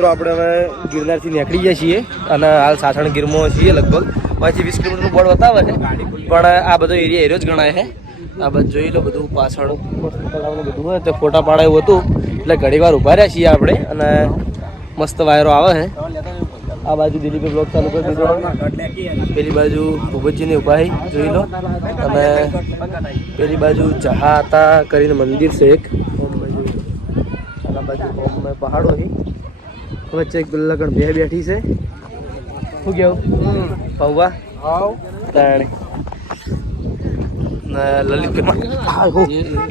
મિત્રો, આપણે હવે ગિરનારથી નીકળી ગયા છીએ અને હાલ સાસણ ગીરમાં છીએ લગભગ. પછી વીસ કિલોમીટરનું બોર્ડ બતાવે છે. પણ આ બધો એરિયા એરો જ ગણાય છે. આ બધું જોઈ લો, બધું પાછળ બધું હોય તો ફોટા પાડાયું હતું. એટલે ઘણી વાર ઊભા રહ્યા છીએ આપણે અને મસ્ત વાયરો આવે છે. આ બાજુ દિલીપે બ્લોક ચાલુ કરી દીધો. પેલી બાજુ ભૂપતજીને ઊભા છે જોઈ લો. અને પેલી બાજુ જહાતા કરીને મંદિર છે એક. બાજુ પહાડો છે. વચ્ચે ગુલ્લકણ બે બેઠી છે. શું કેવું? પૌવા તાણે. લલિતભાઈ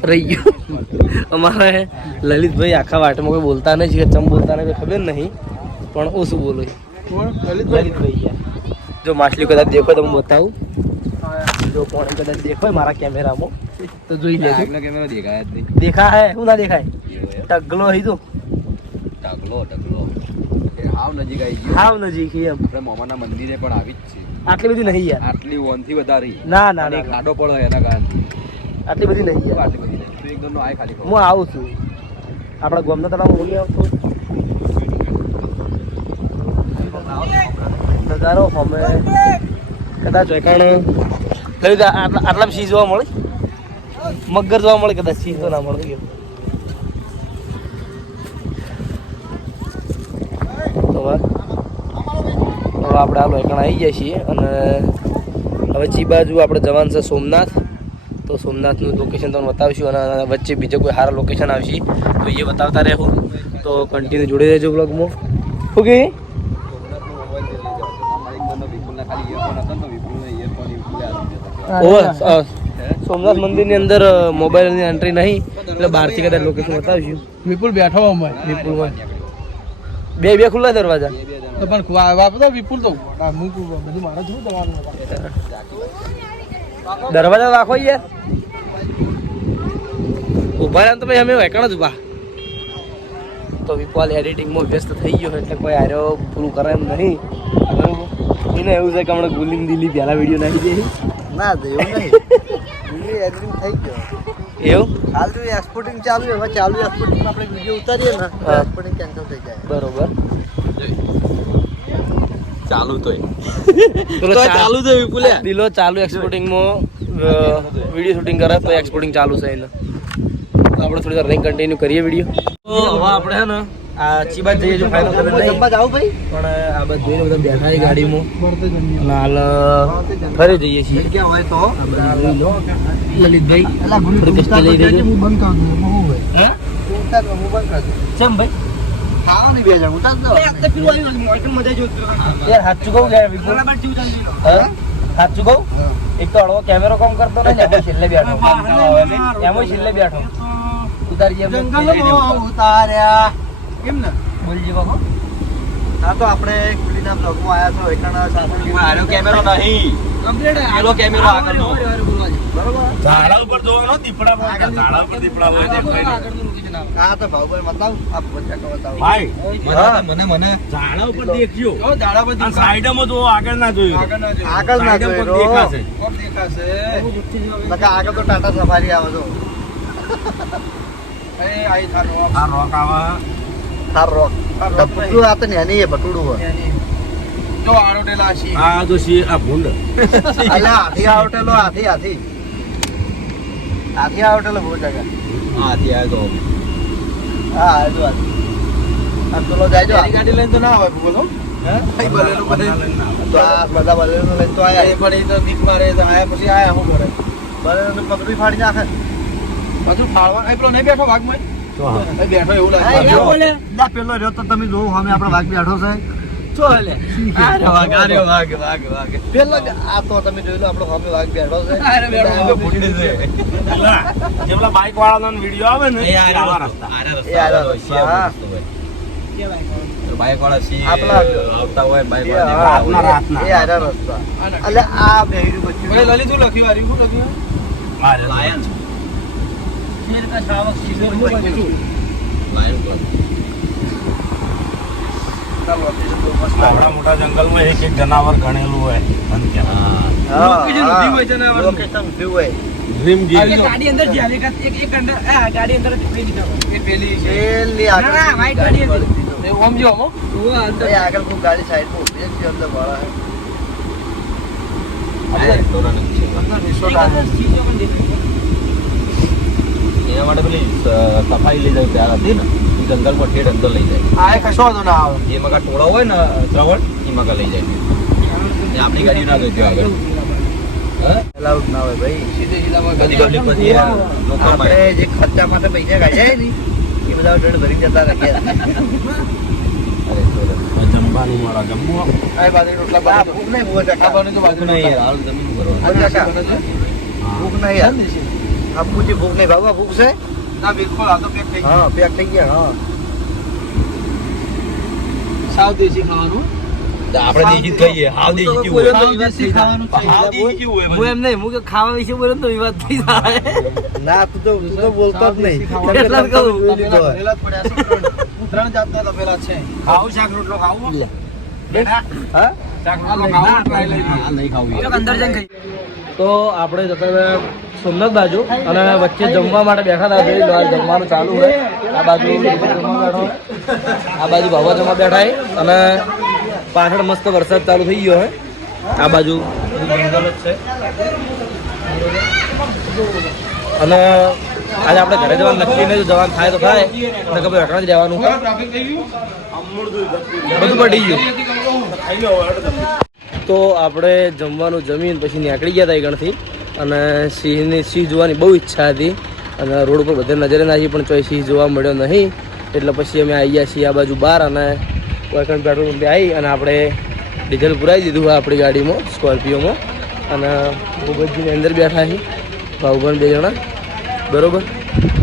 રહી ગયો. અમારે લલિતભાઈ આખા વાટમાં કોઈ બોલતા નથી ચમ બોલતા નથી ખબર નહીં પણ ઓછું બોલો. લલિતભાઈ. જો માછલી કદાચ દેખો તો હું બતાવું. જો કોણ કદાચ દેખો મારા કેમેરામાં. તો જોઈ લેજો. દેખાય હે ના દેખાય? ટગલો હી તો. એ હાવ નજીક આવી ગયું. હાવ નજીક એમ. આપણે મોમાના મંદિરે પણ આવી જ છે. આટલી બધી નહીં યાર. આટલી ઓનથી વધારી. ના ના ના એક ખાડો પડો એના કારણે આટલી બધી નહીં યાર. આટલી બધી નહીં. એકદમ નો આય ખાલી હું આવું છું. આપણા ગોમના તળાવમાં હું આવતો નજારો અમે કદાચ વેકાણ આટલા આટલા સિંહ જોવા મળે? મગર જોવા મળે કદાચ સિંહ તો ના મળે. હવે હવે આપણે આ વેકાણ આવી જઈએ છીએ અને હવે જે બાજુ આપણે જવાનું છે સોમનાથ તો સોમનાથનું લોકેશન તમને બતાવીશું અને વચ્ચે બીજો કોઈ સારા લોકેશન આવશે. તો એ બતાવતા રહેવું તો કન્ટિન્યુ જોડે રહેજો બ્લોગમાં ઓકે? સોમનાથ મંદિરની અંદર મોબાઈલની એન્ટ્રી નહીં. એટલે બહારથી કદાચ લોકેશન બતાવીશું. વિપુલ બેઠો વિપુલમાં. બે બે ખુલ્લા દરવાજા. તો પણ વા- વાપરતો વિપુલ તો. હું બધું મારે શું કરવાનું દરવાજા રાખો યાર. ઊભા રહ્યા તો ભાઈ અમે વેકણ જ ઊભા. તો વિપુલ એડિટિંગમાં વ્યસ્ત થઈ ગયો એટલે કોઈ આર્યો પૂરું કરે એમ નહીં. એને એવું છે કે હમણાં ગુલીમ દિલ્હી પહેલા વીડિયો નાખી દે. ના તો એવું નહીં. એડિટિંગ થઈ ગયો. એવું? હાલ તો એક્સપોર્ટિંગ ચાલુ હવે ચાલુ એક્સપોર્ટિંગ આપણે વીડિયો ઉતારીએ ને એક્સપોર્ટિંગ કેન્સલ થઈ જાય. બરોબર. ચાલુ તો ચાલુ તો વિપુલે. દિલો ચાલુ એક્સપોર્ટિંગમાં વીડિયો શૂટિંગ કરે તો એક્સપોર્ટિંગ ચાલુ છે એને. તો આપણે થોડી વાર રહી કન્ટિન્યુ કરીએ વીડિયો તો હવે આપણે હે ને આ ચીબા જઈએ જો ફાઇનલ ખબર નહીં જમવા જાવ ભાઈ? પણ આ બધા જોઈને બધા બેઠા છે ગાડીમાં. લાલ ઘરે જઈએ છીએ. ક્યાં હોય તો. લલિતભાઈ. હું બંધ કરું હું હોય? હે? ઉતાર હું બંધ કર ચમ ભાઈ? ખાવા બે જણ ઉતાર દો. યાર સાચું કહું યાર વિપુલ હા? સાચું કહું એક તો હળવો કેમેરો કામ કરતો નહીં એમાં છેલ્લે બેઠો. એમાં છેલ્લે બેઠો. ઉતારી જંગલમાં ઉતાર્યા. કેમ ને? બોલજી બાપુ. હા તો આપણે કુલીના બ્લોગમાં આવ્યા છો એકણા કેમેરો નહીં. કેમેરો બરોબર ઝાડા ઉપર જોવાનો દીપડા હોય ઝાડા ઉપર દીપડા હોય હા તો ભાઉભાઈ બતાવ. આ બતાવ. ભાઈ મને મને. ઝાડા ઉપર દેખ્યો દાડા આ સાઈડમાં જો આગળ ના જોયું. આગળ ના સાઈડ દેખાશે. દેખાશે. આગળ તો ટાટા સફારી આવે તો. એ આઈ થારો આ રોક આવા. થાર રોક. પટુડું આ તો નેની એ હોય. જો આડોટેલા આ જો સી આ ભૂંડ. અલા હાથી આવટેલો હાથી હાથી હાથી આવટેલો બહુ જગા હા ત્યાં તો. હા આ જો આ તો જાય જો. ગાડી લઈને તો ના હોય બોલો હે? બલેનું તો આ બધા બલેનો લઈને તો આયા. પણ એ તો દીપ મારે તો આયા પછી આયા હું કરે? બલેનો પગડી ફાડી નાખે. બધું ફાળવા એ પેલો નહીં બેઠો ભાગમાં એ બેઠો એવું લાગે. પેલો રહ્યો તો તમે જોવો સામે આપણો વાઘ બેઠો છે. વાગ આર્યો વાગ. વાગ વાગ પેલો આ તો તમે જોઈ લો આપણો સામે વાઘ બેઠો છે. અરે બેઠો ભૂંડી છે. જે પેલા બાઈક વાળાનો વિડિયો આવે ને એ એ રસ્તા આરા રસ્તા આરા રસ્તા, હા. બાઈક વાળા સી આપણા- આવતા હોય બાઈક વાળા રાતના રાતના. એ આરા રસ્તા. એટલે આ ઓય શું લખ્યું? આર્યું શું લખ્યું? મારે લાયન ગણેલું હોય બંધ કે હા હા, Location હા. ઊભી હોય છે ને આ બધું. Location ઊભી હોય. ડ્રીમ ગીર. ગાડી અંદર જ આવે એક એક જનાવર ગણેલું હોય. એના માટે પેલી સફાઈ લઈ જાય ત્યાં હતી ને. જંગલમાં ઠેઠ અંદર લઈ જાય. આ કશો વાંધો ના આવે. જે મગા ટોળા હોય ને શ્રવણ એ મગા લઈ જાય. આપણી ગાડી ના જજો આગળ આપણે જે ખર્ચા માટે પૈસા કાઢ્યા ને એ બધા દોઢ ભરી જતા રહીએ જમવાનું મારા જમવું. આ બાજરી રોટલા બાજુ ભૂખ નહીં ભૂખ કાકા. બાજુ ભૂખ નહીં હાલ જમીન ભરવાનું. ભૂખ નહીં. યાર. આપુજી ભૂખ નહીં ભાગવા ભૂખ છે? ના બિલકુલ આ તો પેક થઈ હા પેક થઈ ગયા હા. સાવ દેશી ખાવાનું. આપણે દેશી જ હાવ દેશી કેવું હોય. સાવ દેશી ખાવાનું હાવ દેશી કેવું હોય હું એમ નહીં હું કે ખાવા વિશે બોલે તો વિવાદ થઈ જાય. ના તું તો તું તો બોલતો જ નહીં. એટલા જ કહું. જોઈ લીધો હોય. તપેલા જ પડ્યા છે ત્રણ. જાતના તપેલા છે. ખાવું શાક રોટલો ખાવું? બેટા હા? શાક રોટલો ખાવું ટ્રાય લઈ હાલ ખાવું. તો આપણે જતા સોમનાથ બાજુ. અને વચ્ચે જમવા માટે બેઠા હતા. જોઈ લો જમવાનું ચાલુ હોય. આ બાજુ જમવા બેઠો આ બાજુ ભાવા જમવા બેઠા અને પાછળ મસ્ત વરસાદ ચાલુ થઈ ગયો હોય આ બાજુ. જંગલ જ છે અને આજે આપણે ઘરે જવાનું નક્કી નહીં જવાનું થાય તો થાય. અને ખબર અકણા જ રહેવાનું બધું પડી ગયું. તો આપણે જમવાનું જમીન પછી નીકળી ગયા હતા એ ગણથી અને સિંહની સિંહ જોવાની બહુ ઈચ્છા હતી. અને રોડ ઉપર બધે નજરે નાખી પણ ચોય સિંહ જોવા મળ્યો નહીં. એટલે પછી અમે આવી ગયા છીએ આ બાજુ બહાર અને કોઈકણ પેટ્રોલ પંપે આવી અને આપણે ડીઝલ પુરાવી દીધું હોય આપણી ગાડીમાં, સ્કોર્પિયોમાં. અને ભૂપતજીની અંદર બેઠા છે ભાઉભાઈ બે જણા. બરાબર?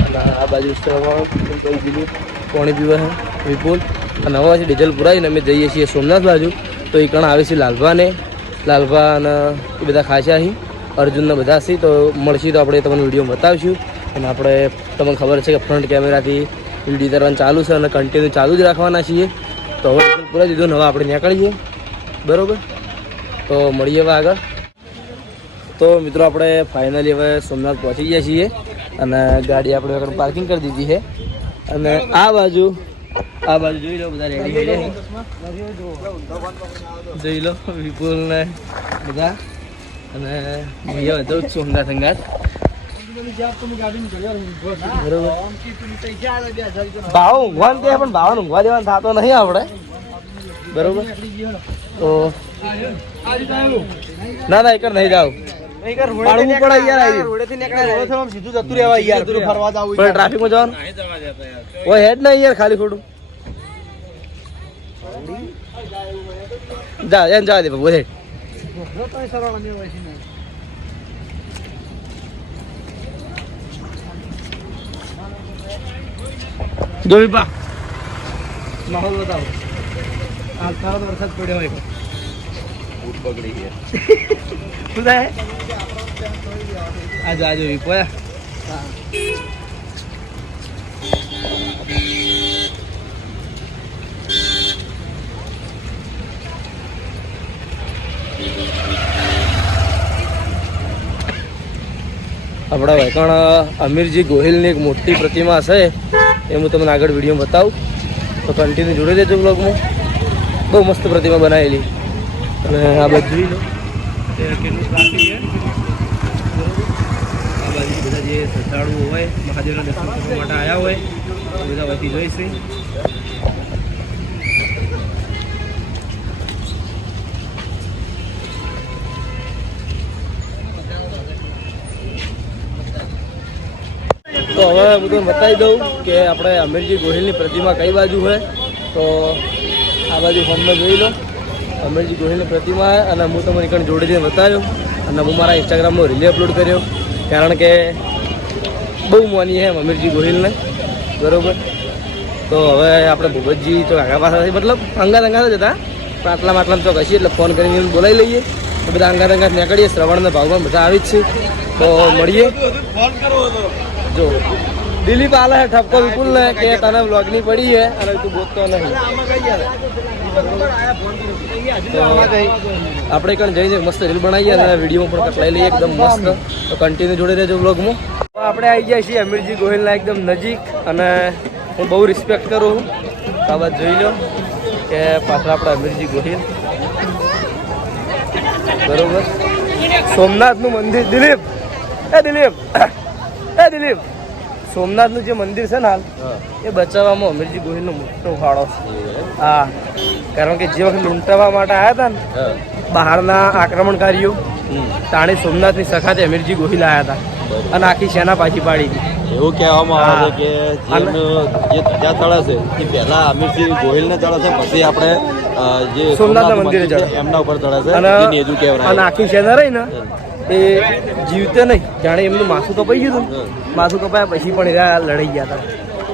અને આ બાજુ બીજું પાણી પીવા છે, વિપુલ. અને હવે ડીઝલ પુરાવીને અમે જઈએ છીએ સોમનાથ બાજુ. તો એ કણ આવે છે લાલભાને. લાલભા અને એ બધા ખાસ્યા છે અર્જુનના બધા છે, તો મળશે તો આપણે તમને વીડિયો બતાવીશું. અને આપણે તમને ખબર છે કે ફ્રન્ટ કેમેરાથી વીડિયો કરવાનું ચાલુ છે અને કન્ટિન્યુ ચાલુ જ રાખવાના છીએ. તો હવે પૂરા દીધું હવે આપણે નીકળીએ. બરાબર? તો મળીએ હવે આગળ. તો મિત્રો આપણે ફાઇનલી હવે સોમનાથ પહોંચી ગયા છીએ. અને ગાડી આપણે આગળ પાર્કિંગ કરી દીધી છે. અને આ બાજુ આ બાજુ જોઈ લો બધા રેડી જોઈ લો વિપુલ ને બધા. અને ભૈયા હતો જ છું સંગાત સંગાત બરોબર. ભાવ ઊંઘવાનું કે પણ ભાવ ઊંઘવા દેવાનું થતો નહીં આપણે. બરોબર. તો ના ના એકર નહીં જાવ પાડવું પડે જવાનું આવી સીધું નહીં યાર. ખાલી ફરવા જવું પણ ટ્રાફિકમાં જવાનું? ઓય યાર ખાલી ખોટું જા એમ જવા વિપા માહોલ બતાવો હાલ સારો વરસાદ પડ્યો હોય બગડી ગયા શું થાય આજો આજો વિપોયા આપણા વૈકણ અમીરજી ગોહિલની એક મોટી પ્રતિમા છે એ હું તમને આગળ વીડિયો બતાવું. તો કન્ટિન્યુ જોડે દેજો બ્લોગમાં બહુ મસ્ત પ્રતિમા બનાવેલી. અને આ બધા જે શ્રદ્ધાળુઓ હોય, મહાદેવના દર્શન કરવા માટે આવ્યા હોય બધા વતી જોઈશે. તો હવે હું તમને બતાવી દઉં કે આપણે અમીરજી ગોહિલની પ્રતિમા કઈ બાજુ હોય તો આ બાજુ ફોનમાં જોઈ લો. અમીરજી ગોહિલની પ્રતિમા અને હું તમને કણ જોડે જઈને બતાવ્યો. અને હું મારા ઇન્સ્ટાગ્રામનો રિલે અપલોડ કર્યો. કારણ કે બહુ માની છે અમીરજી ગોહિલને. બરાબર? તો હવે આપણે ભૂપતજી તો આગા પાસે મતલબ અંગાત અંગાત જ હતા. પણ આટલા માટલા તો કશી એટલે ફોન કરીને બોલાવી લઈએ. બધા અંગાત અંગાત નીકળીએ. શ્રવણના ભાવમાં બધા આવી જ છે. તો મળીએ. જો દિલીપ આલે હે ઠપકો વિપુલ ને કે તને વ્લોગની પડી છે અને તું બોલતો નહીં. આપણે કણ જઈને મસ્ત રીલ બનાવીએ અને વીડિયો પણ કટલાઈ લઈએ એકદમ મસ્ત. તો કન્ટિન્યુ જોડે રહેજો વ્લોગમાં. આપણે આવી ગયા છીએ અમીરજી ગોહિલના એકદમ નજીક અને હું બહુ રિસ્પેક્ટ કરું છું. આ વાત જોઈ લો કે પાછળ આપણા અમીરજી ગોહિલ. બરોબર? સોમનાથનું મંદિર. દિલીપ! એ દિલીપ! એ દિલીપ સોમનાથનું જે મંદિર છે ને હાલ એ બચાવવામાં અમીરજી ગોહિલનો મોટો ફાળો છે. હા. કારણ કે જે વખત લૂંટાવા માટે આવ્યા હતા ને બહારના આક્રમણકારીઓ તાણે સોમનાથની સખાતે અમીરજી ગોહિલ આવ્યા હતા અને આખી સેના પાછી પાડી હતી. એવું કહેવામાં આવે છે કે જે ત્યાં ચડે છે એ પહેલા અમીરસિંહ ગોહિલને ચડે છે પછી આપણે જે સોમનાથનું મંદિર. એમના ઉપર ચડે છે અને આખી સેના રહી ને એ જીવતે નહીં. જાણે એમનું માથું કપાઈ ગયું હતું. માથું કપાયા પછી પણ એ લડાઈ ગયા હતા.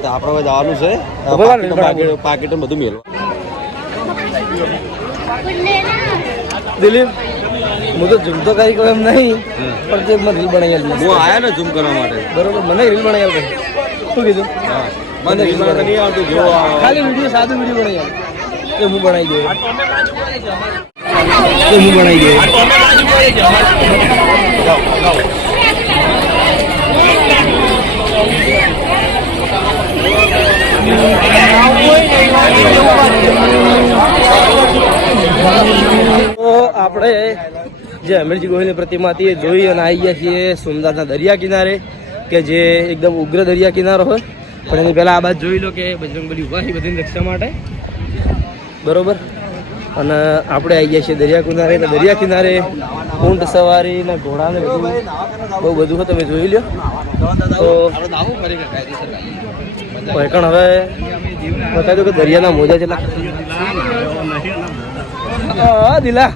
તો આપણે હવે જવાનું છે. પાકીટો- બધું મેળવા દિલીપ હું તો ઝૂમ તો કરી એમ નહીં પણ તે મને રીલ બનાવી હું આયા ને ઝૂમ કરવા માટે? બરોબર મને રીલ બનાવી આલી. શું કીધું? મને રીલ બનાવતા નહીં આવડતું જો ખાલી વીડિયો સાદું વીડિયો બનાવી આલી. તે હું બનાવી દઉં. તે હું બનાવી દઉં. આપણે જે અમીરજી ગોહિલની પ્રતિમા હતી એ જોઈ અને આવી ગયા છીએ સોમનાથના દરિયા કિનારે, કે જે એકદમ ઉગ્ર દરિયા કિનારો હોય. પણ એની પહેલાં આ બાજુ જોઈ લો કે બજરંગબલી ઊભા છે બધી રક્ષા માટે. બરોબર? અને આપણે આવી ગયા છીએ દરિયા કિનારે એટલે દરિયા કિનારે ઊંટ સવારી ને ઘોડા બધું, બહુ બધું તમે જોઈ લો તો પણ હવે બતાવી દો કે દરિયાના મોજા જેટલા દિલા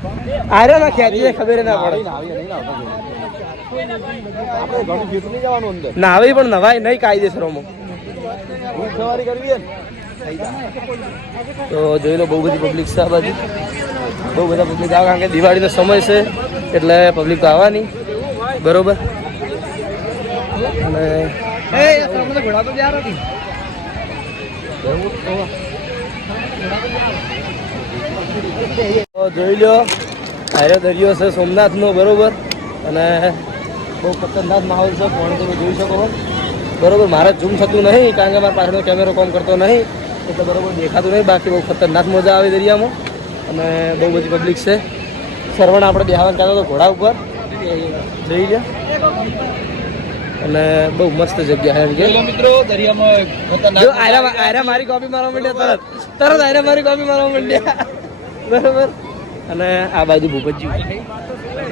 આર્યા ના ખ્યાતિ ખબર ના પડે. ના નાવી પણ નવાય નહીં કાયદેસર તો જોઈ લો, બહુ બધી પબ્લિક છે આ બાજુ. બહુ બધા પબ્લિક આવે, કારણ કે દિવાળીનો સમય છે, એટલે પબ્લિક તો આવવાની. બરોબર? અને જોઈ લો આર્યો દરિયો છે સોમનાથનો, બરોબર? અને બહુ ખતરનાક માહોલ છે પણ તમે જોઈ શકો. બરોબર, મારે ઝૂમ થતું નહીં, કારણ કે મારા પાછળનો કેમેરો કામ કરતો નહીં, એટલે બરોબર દેખાતું નહીં. બાકી બહુ ખતરનાક મજા આવે દરિયામાં. અને બહુ બધી પબ્લિક છે. સરવણ આપણે બેહાવાનું કહેતો હતો ઘોડા ઉપર. જોઈ લે. અને બહુ મસ્ત જગ્યા છે એમ મિત્રો દરિયામાં જો આયરા આયરા મારી કોપી મારવા માંડ્યા તરત. તરત આયરા મારી કોપી મારવા માંડ્યા. બરોબર. અને આ બાજુ ભૂપતજી.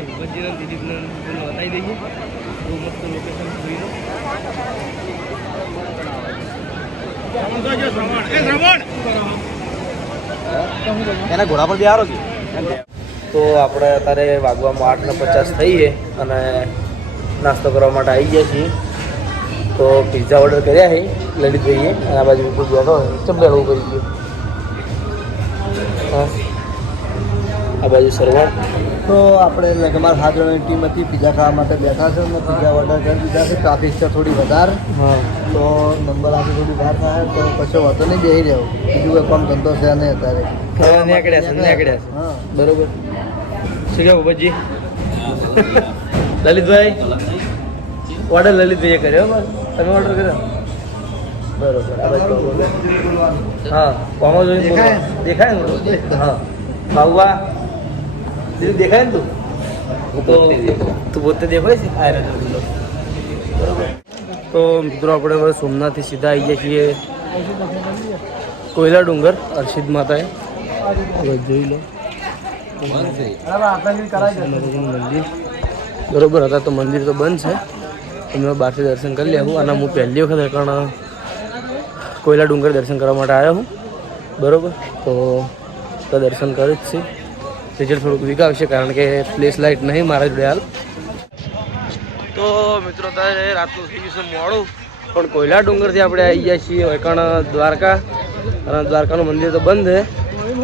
ભૂપતજીને અને દિલીપને પેલું બતાવી દઈએ. બહુ મસ્ત લોકેશન જોઈ એના ઘોડા પર બિહારો છે. તો આપણે અત્યારે વાગવામાં આઠ ને પચાસ થઈએ અને નાસ્તો કરવા માટે આવી ગયા છીએ. તો પિઝા ઓર્ડર કર્યા છે લલિતભાઈએ. અને આ બાજુ વિપુલ બેઠો ચમડા બહુ કરી ગયો. હા. આ બાજુ સરવાળ. તો આપણે લગમાર હાજરની ટીમ હતી. પીઝા ખાવા માટે બેઠા છે અને પીઝા ઓર્ડર કરી દીધા છે. ટ્રાફિક છે થોડી વધારે. તો નંબર આપી થોડી વાર થાય તો કશો વાંધો નહીં જઈ રહ્યો. બીજું કોઈ કામ ધંધો છે નહીં અત્યારે. ખાવા નીકળ્યા છે નીકળ્યા છે. હા. બરોબર. શું કહેવું ભજી લલિતભાઈ? ઓર્ડર લલિતભાઈએ કર્યો? બસ. તમે ઓર્ડર કર્યો? બરોબર. આ બાજુ બોલો. હા જોઈને બોલો. દેખાય ને? હા. બાબુઆ દીદી દેખાય ને તું? તો તું પોતે દેખાય છે? આ રહ્યો બરોબર. તો મિત્રો આપણે હવે સોમનાથથી સીધા આવી ગયા છીએ કોયલા ડુંગર અર્ષિદ માતાએ. જોઈ લો. મંદિર. બરોબર હતા તો મંદિર તો બંધ છે. અમે બહારથી દર્શન કરી લેવું અને હું પહેલી વખત કારણ કોયલા ડુંગર દર્શન કરવા માટે આવ્યો હું. બરાબર? તો તો દર્શન કરી જ છે. રિઝલ્ટ થોડુંક વીક આવશે કારણ કે પ્લેસ લાઇટ નહીં મારા જોડે હાલ. તો મિત્રો તારે રાતનું થઈ ગયું મોડું. પણ કોયલા ડુંગરથી આપણે આવી ગયા છીએ વૈકણ દ્વારકા. અને દ્વારકાનું મંદિર તો બંધ છે.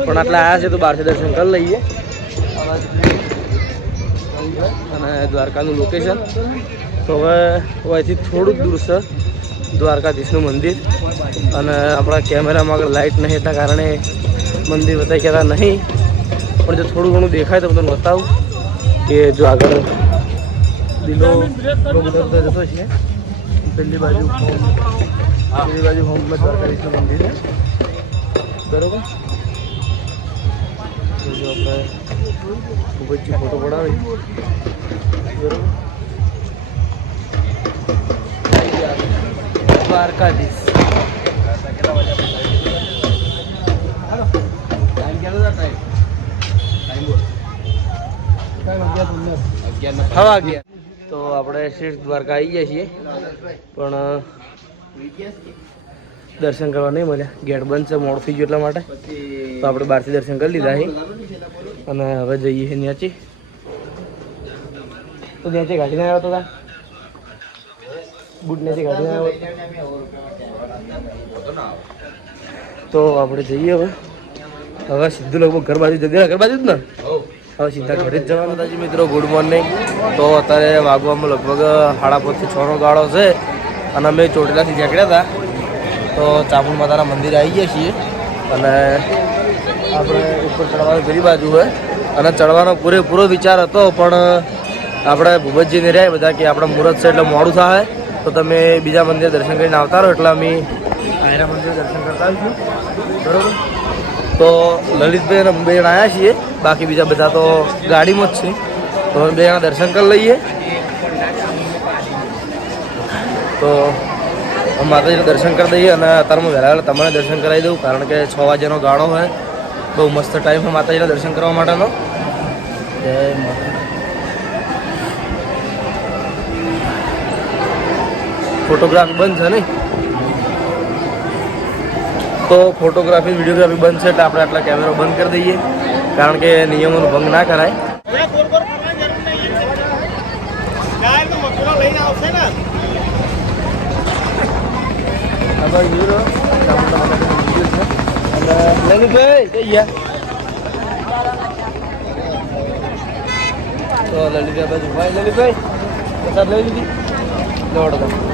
પણ આટલા આવ્યા છે તો બહારથી દર્શન કરી લઈએ. અને દ્વારકાનું લોકેશન તો હવે અહીંથી થોડુંક દૂર છે, દ્વારકાધીશનું મંદિર. અને આપણા કેમેરામાં આગળ લાઇટ નહીં એટલા કારણે મંદિર બતાવી કહેતા નહીં. પણ જો થોડું ઘણું દેખાય તો હું તમને બતાવું કે જો આગળ દિલો જતો છે. પહેલી બાજુ પહેલી બાજુ હોમ દ્વારકાધીશનું મંદિર છે. બરોબર? આપણે ખૂબ જ ફોટો પડાવી. બરોબર? દ્વારકાધીશ. હવા ગયા. તો આપણે શ્રેષ્ઠ દ્વારકા આવી ગયા છીએ. પણ દર્શન કરવા નહીં મળ્યા. ગેટ બંધ છે મોડ થઈ ગયું એટલા માટે. તો આપણે બહારથી દર્શન કરી લીધા છે. અને હવે જઈએ ન્યાચી તો ત્યાંથી ગાડીને આવ્યો તો તા? બુટ નથી ગાડીને તો આપણે જઈએ હવે. હવે સીધું લગભગ ઘર બાજુ જગ્યા ઘર બાજુ જ ને? હવે. સીધા ઘરે જ જવાનું હતા મિત્રો ગુડ મોર્નિંગ તો અત્યારે વાગવામાં લગભગ સાડા પાંચથી છનો ગાળો છે. અને અમે ચોટીલાથી નીકળ્યા હતા. તો ચામુંડ માતાના મંદિરે આવી ગયા છીએ. અને આપણે ઉપર ચડવાનું પેલી બાજુ હોય. અને ચડવાનો પૂરેપૂરો વિચાર હતો પણ આપણે ભૂપતજીને રહ્યા બધા કે આપણે મુહૂર્ત છે એટલે મોડું થાય. તો તમે બીજા મંદિર દર્શન કરીને આવતા રહો એટલે અમે આયરા મંદિર દર્શન કરતા આવીશું. બરોબર? તો લલિતભાઈ અને બે જણા આવ્યા છીએ. બાકી બીજા બધા તો ગાડીમાં જ છે. તો અમે બે જણા દર્શન કરી લઈએ. તો માતાજીનું દર્શન કરી દઈએ અને અત્યારમાં વહેલા વહેલા તમને દર્શન કરાવી દઉં, કારણ કે છ વાગ્યાનો ગાળો હોય. બહુ મસ્ત ટાઈમ છે માતાજીના દર્શન કરવા માટેનો. જય માતા ફોટોગ્રાફી બંધ છે નહીં? તો ફોટોગ્રાફી વિડીયોગ્રાફી બંધ છે એટલે આપણે આટલા કેમેરો બંધ કરી દઈએ. કારણ કે નિયમોનો ભંગ ના કરાય. લલિતભાઈ લલિતભાઈ બધા લઈ લીધી. દોડ